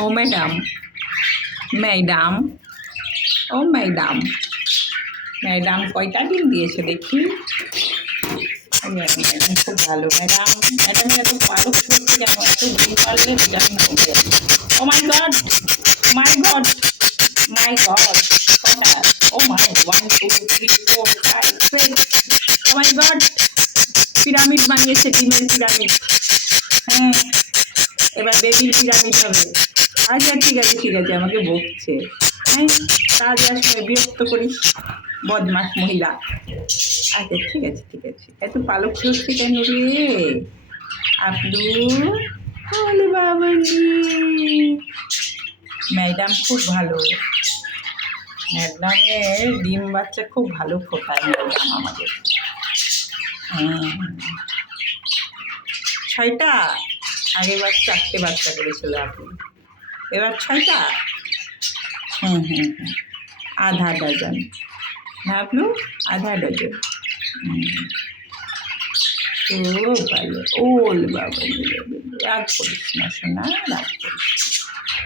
ও madam, madam, ও madam, madam কয়টা ডিম দিয়েছে দেখি। ম্যাডাম খুব ভালো। ম্যাডাম, ম্যাডামের এত পালক সত্যি কেন, এত ডিম পারলে ভিটামিন কমে যাবে। ও মাই গড, মাই গড, মাই গড, কটা? ও মাই, 1 2 3 4 5 6। ও মাই গড, পিরামিড বানিয়েছে, ডিমের পিরামিড। হ্যাঁ, এবার বেবির পিরামিড হবে। আচ্ছা ঠিক আছে ঠিক আছে, আমাকে বকছে। হ্যাঁ, কাজ সময় বিরক্ত করিস, বদমাস মহিলা। আচ্ছা ঠিক আছে ঠিক আছে, এত পালক ছড়ছে কেন রে আপলু? বলে বাবাজি, ম্যাডাম খুব ভালো। ম্যাডামের ডিম বাচ্চা খুব ভালো ফোটায় ম্যাডাম আমাদের। হ্যাঁ, 6টা, আগেরবার 4টে বাচ্চা করেছিল আপনি, এবার 6টা। হুম হুম হুম, আধা ডজন না আপনি, আধা ডজন। খুব ভালো। ওল বাবা, রাগ করিস না সোনা, রাগ করিস না।